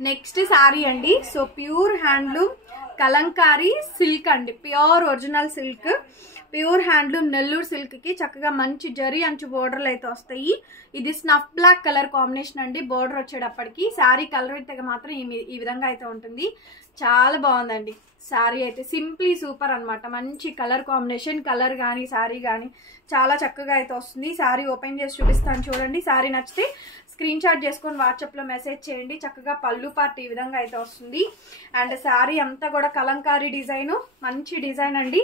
Next sari అండి. So pure handloom Kalamkari silk అండి, pure original silk, pure handloom Nellore silk కి చక్కగా మంచి జరీ అంచు బోర్డర్లు అయితే వస్తాయి. ఇది స్నఫ్ బ్లాక్ కలర్ కాంబినేషన్ అండి. బోర్డర్ వచ్చేటప్పటికి శారీ కలర్ అయితే మాత్రం ఈ విధంగా అయితే ఉంటుంది. చాలా బాగుందండి శారీ అయితే, సింప్లీ సూపర్ అనమాట. మంచి కలర్ కాంబినేషన్, కలర్ కానీ శారీ కానీ చాలా చక్కగా అయితే వస్తుంది. శారీ ఓపెన్ చేసి చూపిస్తాను చూడండి. శారీ నచ్చితే స్క్రీన్ షాట్ చేసుకొని వాట్సాప్లో మెసేజ్ చేయండి. చక్కగా పళ్ళు పార్ట్ ఈ విధంగా అయితే వస్తుంది. అండ్ శారీ అంతా కూడా కలంకారీ డిజైన్, మంచి డిజైన్ అండి.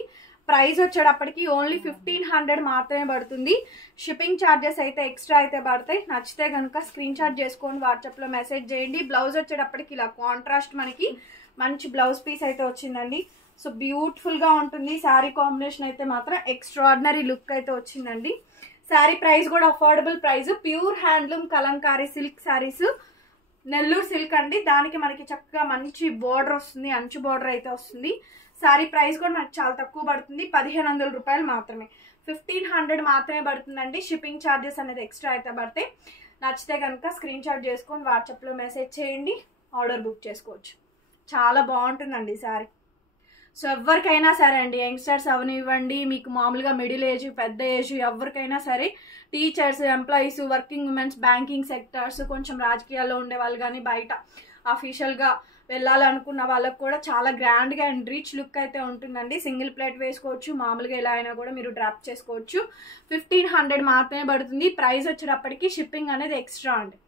ప్రైస్ వచ్చేటప్పటికి ఓన్లీ 1500 మాత్రమే పడుతుంది. షిప్పింగ్ ఛార్జెస్ అయితే ఎక్స్ట్రా అయితే పడతాయి. నచ్చితే కనుక స్క్రీన్ షాట్ చేసుకొని వాట్సాప్లో మెసేజ్ చేయండి. బ్లౌజ్ వచ్చేటప్పటికి ఇలా కాంట్రాస్ట్ మనకి మంచి బ్లౌజ్ పీస్ అయితే వచ్చిందండి. సో బ్యూటిఫుల్గా ఉంటుంది. శారీ కాంబినేషన్ అయితే మాత్రం ఎక్స్ట్రాడినరీ లుక్ అయితే వచ్చిందండి. శారీ ప్రైస్ కూడా affordable price. Pure handloom Kalamkari silk saris, Nellore silk అండి. దానికి మనకి చక్కగా మంచి బోర్డర్ వస్తుంది, అంచు బోర్డర్ అయితే వస్తుంది. శారీ ప్రైస్ కూడా మనకి చాలా తక్కువ పడుతుంది, 1500 రూపాయలు మాత్రమే. 1500 మాత్రమే పడుతుందండి. షిప్పింగ్ ఛార్జెస్ అనేది ఎక్స్ట్రా అయితే పడతాయి. నచ్చితే కనుక స్క్రీన్ షాట్ చేసుకొని వాట్సాప్లో మెసేజ్ చేయండి, ఆర్డర్ బుక్ చేసుకోవచ్చు. చాలా బాగుంటుందండి శారీ. సో ఎవరికైనా సరే అండి, యంగ్స్టర్స్ అవనివ్వండి, మీకు మామూలుగా మిడిల్ ఏజ్, పెద్ద ఏజ్, ఎవరికైనా సరే, teachers, employees, working women's, banking sectors, కొంచెం రాజకీయాల్లో ఉండే వాళ్ళు కానీ, బయట అఫీషియల్గా వెళ్ళాలనుకున్న వాళ్ళకు కూడా చాలా గ్రాండ్గా అండ్ రిచ్ లుక్ అయితే ఉంటుందండి. సింగిల్ ప్లేట్ వేసుకోవచ్చు, మామూలుగా ఎలా అయినా కూడా మీరు డ్రాప్ చేసుకోవచ్చు. 1500 మాత్రమే పడుతుంది. ప్రైస్ వచ్చేటప్పటికి షిప్పింగ్ అనేది ఎక్స్ట్రా అండి.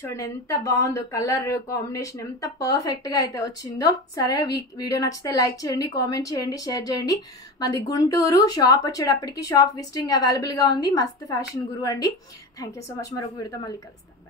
చూడండి ఎంత బాగుందో, కలర్ కాంబినేషన్ ఎంత పర్ఫెక్ట్గా అయితే వచ్చిందో. సరే, వీడియో నచ్చితే లైక్ చేయండి, కామెంట్ చేయండి, షేర్ చేయండి. మాది గుంటూరు. షాప్ వచ్చేటప్పటికి షాప్ విజిటింగ్ అవైలబుల్గా ఉంది. మస్త్ ఫ్యాషన్ గురు అండి. Thank you so much. మరొక వీడియోతో మళ్ళీ కలుస్తాను.